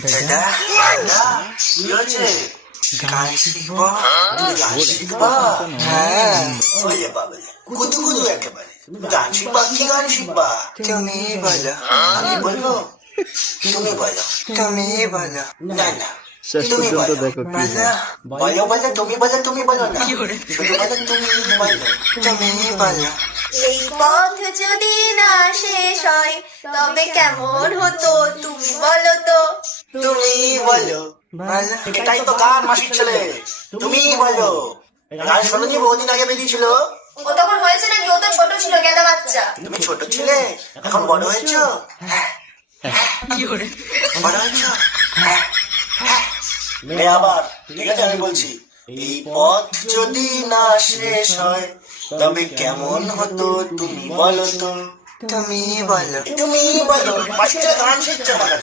দাদা দাদা কি হয়েছে? গান শিখবো? তুমি গান শিখবা? হ্যাঁ বলে বাবা কুদু কুদু একেবারে গান শিখবা কি গান শিখবা? তুমি বলো আমি বলবো? তুমি বলো তুমি বলো না না শেষ তুমি পর্যন্ত বলো দেখো কি বলো হয়। বলো বলো তুমি বলো তুমি বলো না শুধু বলো তুমি বলো তুমি বলো। এই পথ যদি না শেষ হয় তবে কেমন হতো তুমি বলো তো। তুমি বলো বলো এটাই তো গান মাসির ছেলে তুমি বলো। গান শোনোনি বহুদিন আগে বেরিয়েছিল? ও তখন হয়েছে নাকি? ও তো ছোট ছিল, গেদা বাচ্চা। তুমি ছোট ছিলে এখন বড় হয়েছো? হ্যাঁ বড় হয়েছো? হ্যাঁ হ্যাঁ নে আবার ঠিক আছে আমি বলছি। এই পথ যদি না শেষ হয় তবে কেমন হতো তুমি বলো তো। তুমি বলো তুমি বলো মাসির ছেলে গান শিখছে মানে